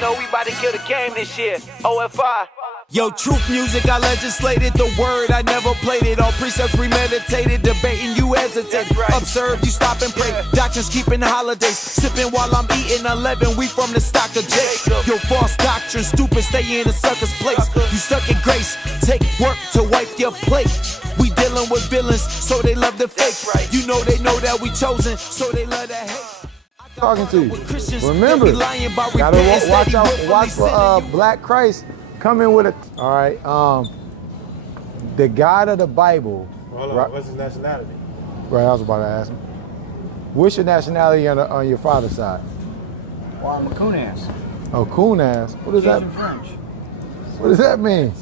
know we about to kill the game this year. O.F.I. Yo, truth music, I legislated the word, I never played it. All precepts premeditated, debating you hesitate. Right. Observe, you stop and pray. Doctrines keeping holidays, sipping while I'm eating 11. We from the stock of Jacob. Yo, false doctrine, stupid, stay in a sucker's place. You stuck in grace, take work to wipe your plate. We dealing with villains, so they love the fake. Right. You know they know that we chosen, so they love the hate. Talking to you. Remember, gotta watch out, watch for Black Christ coming with a. All right, the God of the Bible. Hold on, right, what's his nationality? Right, I was about to ask him. What's your nationality on your father's side? Well, I'm a Coon-A. Oh, Coon-A. What does that? French. What does that mean?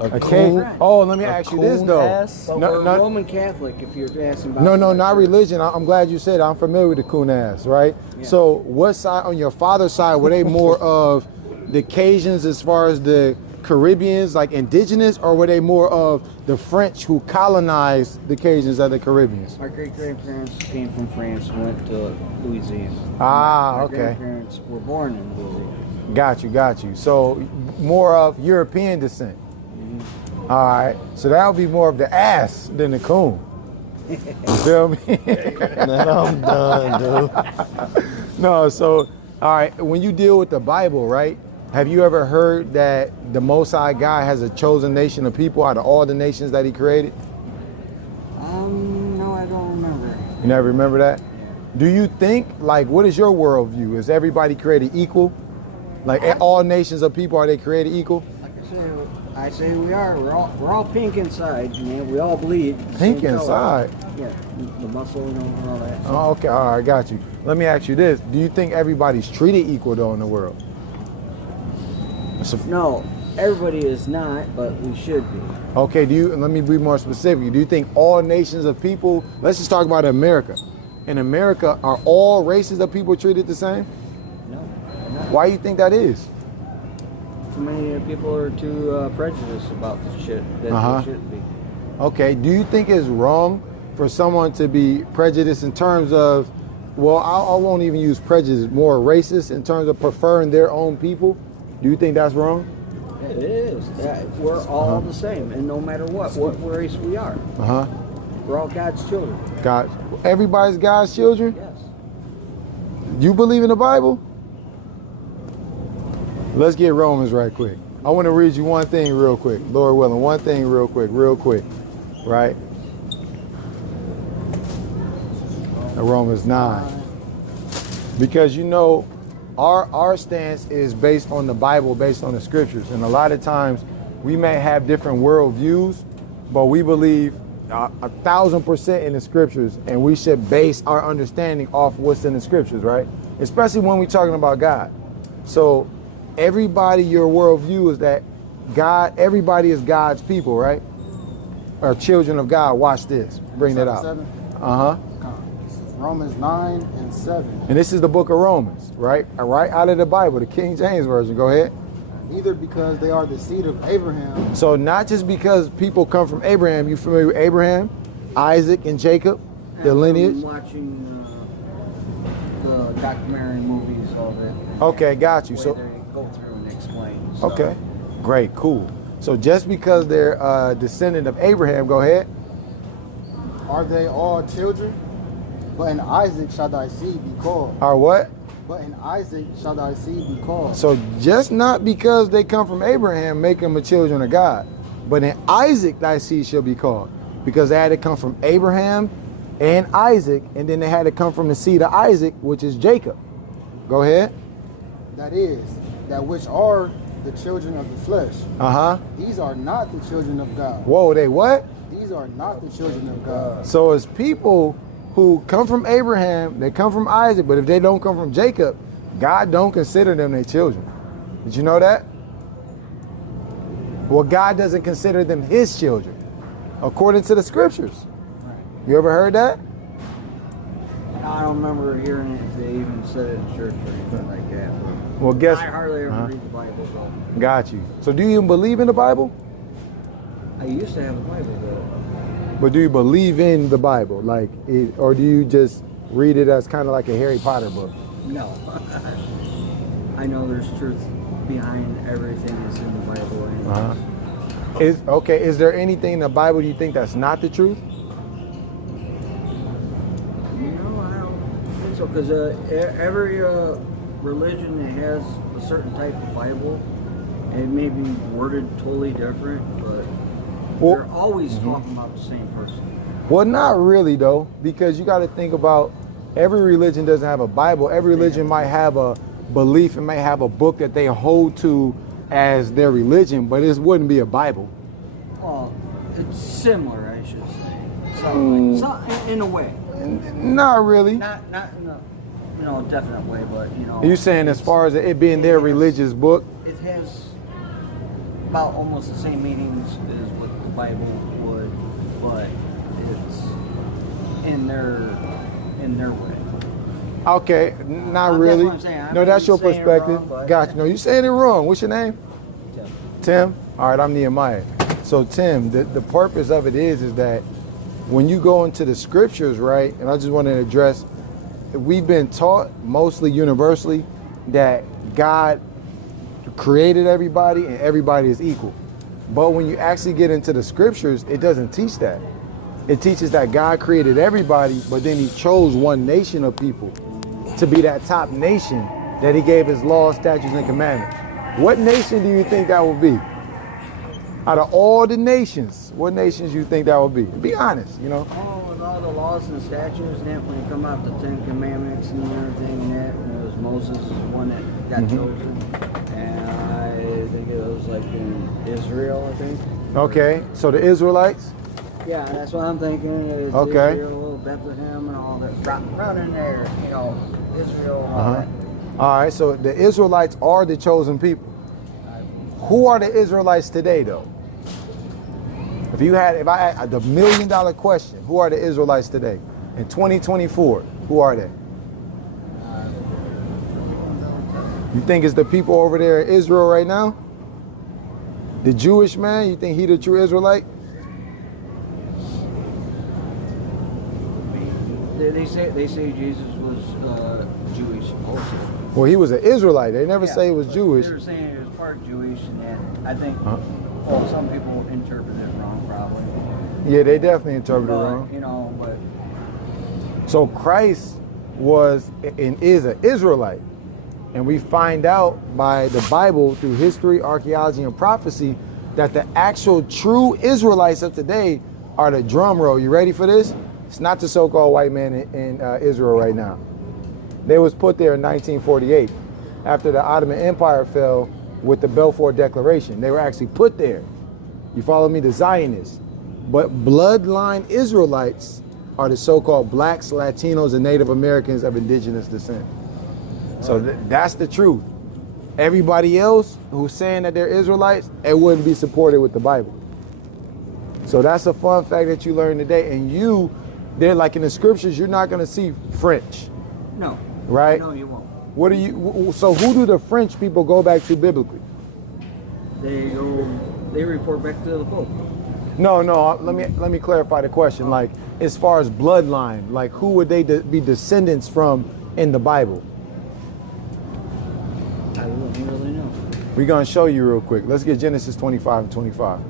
A coon? Oh, let me ask you this though. But we're Roman Catholic, if you're asking about. No, not religion. I'm glad you said it. I'm familiar with the Coon-A, right? Yeah. So, what side on your father's side were they more of the Cajuns as far as the Caribbeans, like indigenous, or were they more of the French who colonized the Cajuns of the Caribbeans? My great-grandparents came from France and went to Louisiana. Ah, My grandparents were born in Louisiana. Got you. So, more of European descent. All right, so that would be more of the ass than the coon. You feel me? Man, I'm done, dude. No, so, all right, when you deal with the Bible, right, have you ever heard that the Most High God has a chosen nation of people out of all the nations that he created? No, I don't remember. You never remember that? Yeah. Do you think, like, what is your worldview? Is everybody created equal? Like, all nations of people, are they created equal? Like I say we are. We're all pink inside, man. We all bleed. Pink inside? Yeah, the muscle and all that. Oh, okay, all right, got you. Let me ask you this. Do you think everybody's treated equal, though, in the world? No, everybody is not, but we should be. Okay, let me be more specific. Do you think all nations of people, let's just talk about America. In America, are all races of people treated the same? No, they're not. Why do you think that is? Too many people are too prejudiced about the shit that they shouldn't be. Okay, do you think it's wrong for someone to be prejudiced in terms of, well, I won't even use prejudice, more racist in terms of preferring their own people? Do you think that's wrong? It is. Yeah, we're all the same, and no matter what race we are. We're all God's children. God, everybody's God's children? Yes. You believe in the Bible? Let's get Romans right quick. I want to read you one thing real quick. Lord willing, one thing real quick, right? Romans 9. Because you know, our stance is based on the Bible, based on the scriptures. And a lot of times we may have different worldviews, but we believe 1,000% in the scriptures, and we should base our understanding off what's in the scriptures, right? Especially when we're talking about God. So everybody, your worldview is that everybody is God's people, right? Or children of God. Watch this. Bring that out. Romans 9 and 7. And this is the book of Romans, right? Right out of the Bible, the King James Version. Go ahead. Neither because they are the seed of Abraham. So not just because people come from Abraham. You familiar with Abraham, Isaac, and Jacob, their lineage? I'm watching the documentary movies, all that. Okay, got you. So they go through and explain. So. okay, great, cool. So just because they're a descendant of Abraham, go ahead. Are they all children? But in Isaac shall thy seed be called. Are what? But in Isaac shall thy seed be called. So just not because they come from Abraham, make them a children of God. But in Isaac thy seed shall be called. Because they had to come from Abraham and Isaac, and then they had to come from the seed of Isaac, which is Jacob. Go ahead. That is, that which are the children of the flesh. These are not the children of God. Whoa, they what? These are not the children of God. So it's people who come from Abraham, they come from Isaac, but if they don't come from Jacob, God don't consider them their children. Did you know that? Well, God doesn't consider them his children, according to the scriptures. You ever heard that? I don't remember hearing if they even said it in church or anything like that. Well, guess I hardly ever read the Bible, though. Got you. So do you even believe in the Bible? I used to have a Bible, though. But do you believe in the Bible, or do you just read it as kind of like a Harry Potter book? No. I know there's truth behind everything that's in the Bible. Is there anything in the Bible you think that's not the truth? I don't think so, because every religion that has a certain type of Bible, it may be worded totally different, but they're always talking about the same person. Well, not really though, because you got to think about every religion doesn't have a Bible. Every religion might have a belief and may have a book that they hold to as their religion, but it wouldn't be a Bible. Well, it's similar, I should say. In a way. Not really. Not in a definite way, but You saying as far as it being their religious book? It has about almost the same meanings as what the Bible would, but it's in their way. Okay, not really. That's what I'm saying. No, that's your saying it perspective. wrong, Gotcha. No, you saying it wrong. What's your name? Tim. Tim? All right, I'm Nehemiah. So Tim, the purpose of it is that when you go into the scriptures, right, and I just want to address, we've been taught mostly universally that God created everybody and everybody is equal. But when you actually get into the scriptures, it doesn't teach that. It teaches that God created everybody, but then he chose one nation of people to be that top nation that he gave his laws, statutes, and commandments. What nation do you think that will be? Out of all the nations, what nations you think that will be? Be honest, With all the laws and statutes, and that when you come out the Ten Commandments and everything, and that, and it was Moses is the one that got chosen, and I think it was like in Israel, I think. Okay, so the Israelites? Yeah, that's what I'm thinking. Is Okay. Israel, Bethlehem, and all that. Right in there, Israel, and all that. All right, so the Israelites are the chosen people. Who are the Israelites today, though? If I had the $1 million question, who are the Israelites today? In 2024, who are they? You think it's the people over there in Israel right now? The Jewish man, you think he the true Israelite? They say Jesus was Jewish also. Well, he was an Israelite. They never say he was Jewish. They were saying he was part Jewish, and that I think some people interpret it wrong, probably. Yeah, they definitely interpreted it wrong. But So Christ was and is an Israelite. And we find out by the Bible through history, archaeology, and prophecy that the actual true Israelites of today are the drum roll. You ready for this? It's not the so-called white man in Israel right now. They was put there in 1948 after the Ottoman Empire fell with the Balfour Declaration. They were actually put there. You follow me? The Zionists. But bloodline Israelites are the so-called blacks, Latinos, and Native Americans of indigenous descent. So that's the truth. Everybody else who's saying that they're Israelites, it wouldn't be supported with the Bible. So that's a fun fact that you learned today. And they're like in the scriptures, you're not going to see French. no. Right? No, you won't. So who do the French people go back to biblically? They report back to the Pope. No. Let me clarify the question. Like, as far as bloodline, like who would they be descendants from in the Bible? I wouldn't really know. We're gonna show you real quick. Let's get Genesis 25 and 25.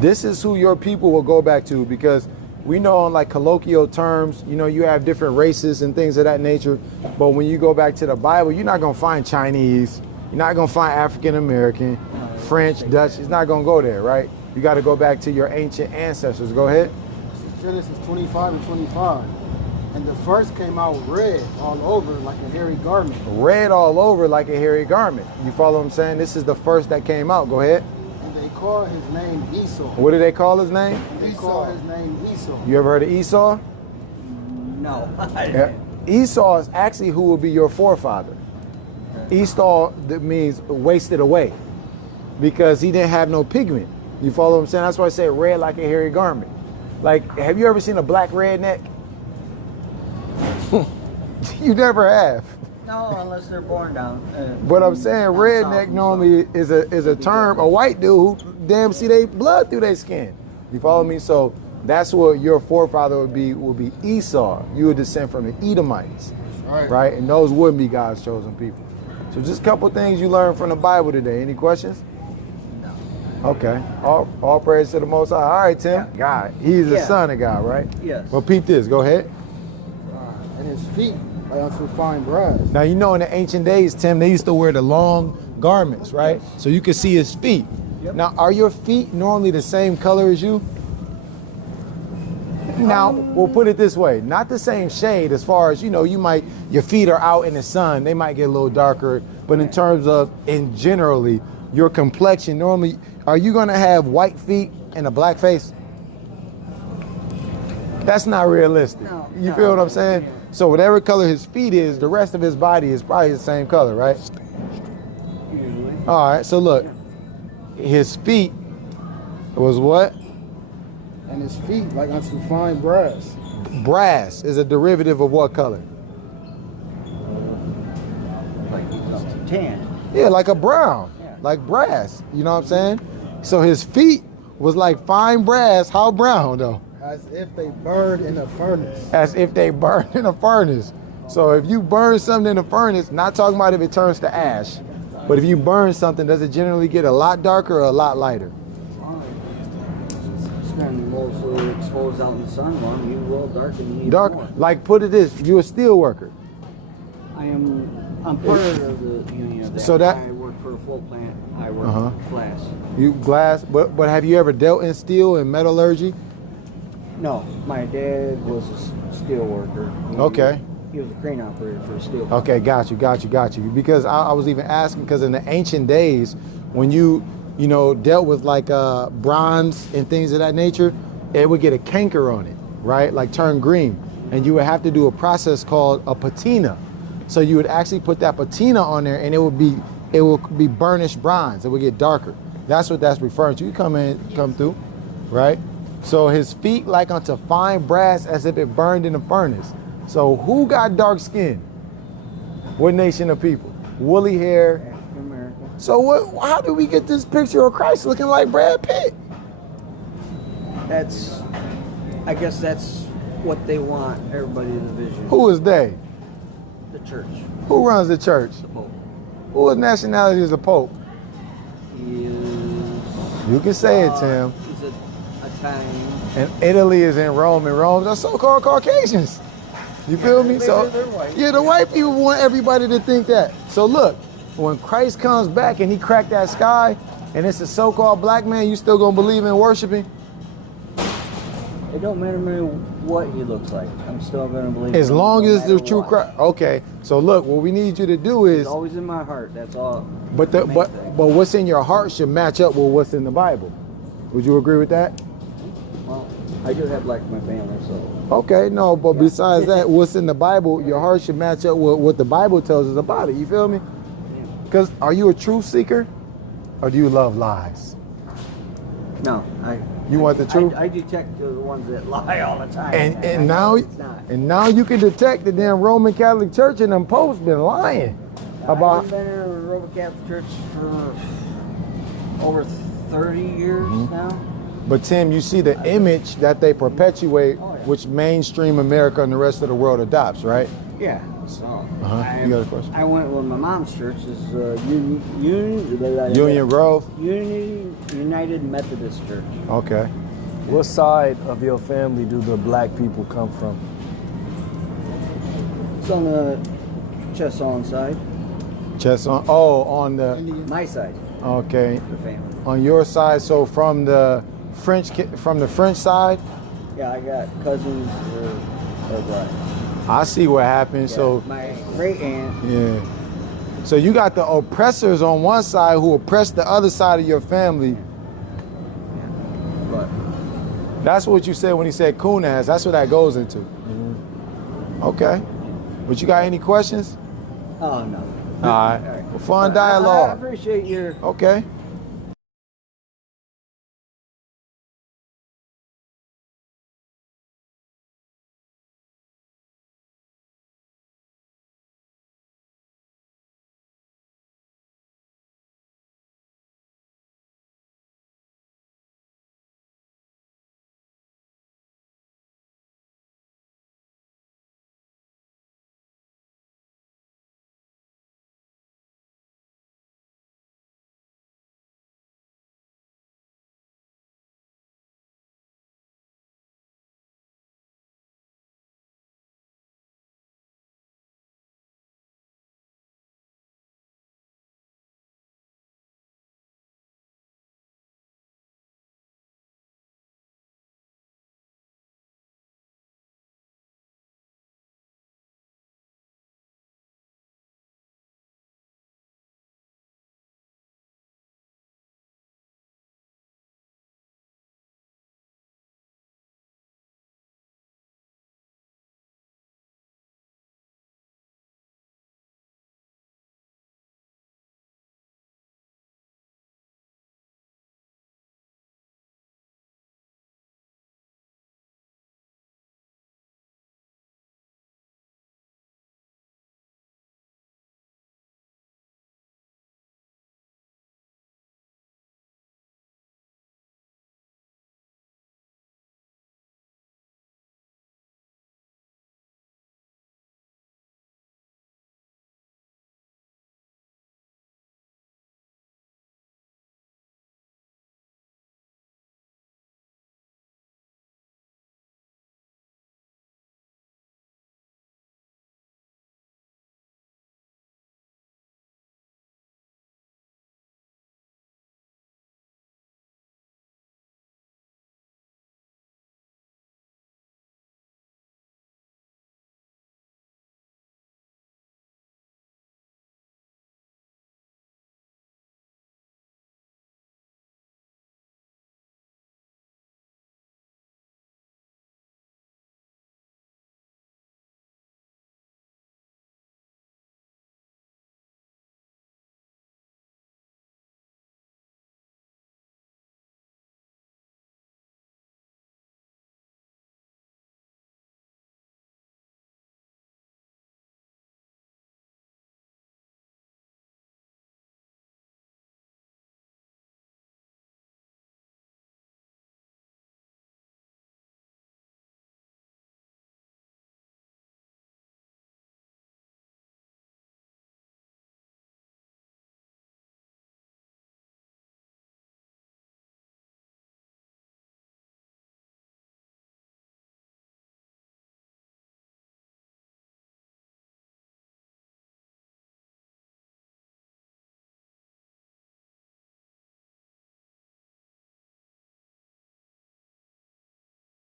This is who your people will go back to, because we know on like colloquial terms, you have different races and things of that nature. But when you go back to the Bible, you're not gonna find Chinese. You're not gonna find African American, French, Dutch. It's not gonna go there, right? You got to go back to your ancient ancestors. Go ahead. Genesis 25 and 25. And the first came out red all over like a hairy garment. Red all over like a hairy garment. You follow what I'm saying? This is the first that came out. Go ahead. And they call his name Esau. What do they call his name? And they call his name Esau. You ever heard of Esau? No. Yeah. Esau is actually who will be your forefather. Esau, that means wasted away, because he didn't have no pigment. You follow what I'm saying? That's why I say red like a hairy garment. Like, have you ever seen a black redneck? You never have. No, unless they're born down. But I'm saying redneck normally is a term, a white dude who damn see they blood through their skin. You follow me? So that's what your forefather would be Esau. You would descend from the Edomites. right? And those would be God's chosen people. So just a couple things you learned from the Bible today. Any questions? No. Okay. All praise to the Most High. All right, Tim. God. He's the Son of God, right? Yes. Well, peep this. Go ahead. And his feet like unto fine brass. Now, you know in the ancient days, Tim, they used to wear the long garments, right? Yes. So you could see his feet. Yep. Now, are your feet normally the same color as you? Now, we'll put it this way, not the same shade as far as, your feet are out in the sun, they might get a little darker, but in terms of, generally, your complexion, normally, are you gonna have white feet and a black face? That's not realistic. No, You feel what I'm saying? Yeah. So whatever color his feet is, the rest of his body is probably the same color, right? Usually. All right, so look, his feet was what? And his feet like unto fine brass. Brass is a derivative of what color? Like tan. Yeah, like a brown, Yeah. like brass. You know what I'm saying? So his feet was like fine brass. How brown though? As if they burned in a furnace. As if they burned in a furnace. So if you burn something in a furnace, not talking about if it turns to ash, but if you burn something, does it generally get a lot darker or a lot lighter? It's been mostly exposed out in the sun long. You will darken even Dark, more. like put it this, you're a steel worker. I'm part of the union of that. So that- I work for a full plant. I work glass. You glass, but have you ever dealt in steel and metallurgy? No, my dad was a steel worker. Okay. He was a crane operator for a steel. Okay, got you. Because I was even asking, because in the ancient days, when you dealt with like bronze and things of that nature, it would get a canker on it, right? Like turn green. And you would have to do a process called a patina. So you would actually put that patina on there and it would be burnished bronze. It would get darker. That's what that's referring to. You come through, right? So his feet like unto fine brass as if it burned in a furnace. So who got dark skin? What nation of people? Woolly hair. African American. So how do we get this picture of Christ looking like Brad Pitt? I guess that's what they want everybody to vision. Who is they? The church. Who runs the church? The Pope. Whose nationality is the Pope? He is. You can say it, Tim. He's a Italian. And Italy is in Rome, and Rome are so-called Caucasians. You feel me? So They're white. yeah, the white people want everybody to think that. So look, when Christ comes back and he cracked that sky, and it's a so-called black man, you still gonna believe in worshiping? It don't matter to me what he looks like. I'm still gonna believe. As him long no as the matter true what. Christ. Okay, so look, what we need you to do He's is, always in my heart. That's all. but what's in your heart should match up with what's in the Bible. Would you agree with that? Well, I do have black in my family, so. Okay, no, but besides that, what's in the Bible, your heart should match up with what the Bible tells us about it. You feel me? Because are you a truth seeker, or do you love lies? No, You want the truth? I detect the ones that lie all the time. And I now know it's not. you can detect the damn Roman Catholic Church and them popes been lying about. I've been in a Roman Catholic Church for over 30 years now. But Tim, you see the image that they perpetuate, Oh, yeah. which mainstream America and the rest of the world adopts, right? Yeah. So You got a question? I went with my mom's church. Is United Union Grove. Methodist Church. Okay. What side of your family do the black people come from? It's on the Chesson side. Chest on. Oh, on the. My side, Okay. the family. On your side, so from the French side, Yeah, I got cousins or what. I see what happened. Yeah, So my great aunt. yeah. So you got the oppressors on one side who oppress the other side of your family. But That's what you said when he said Coon-A. That's what that goes into. Okay. But you got any questions? oh no. All right. All right. Well, fun I dialogue. appreciate your Okay.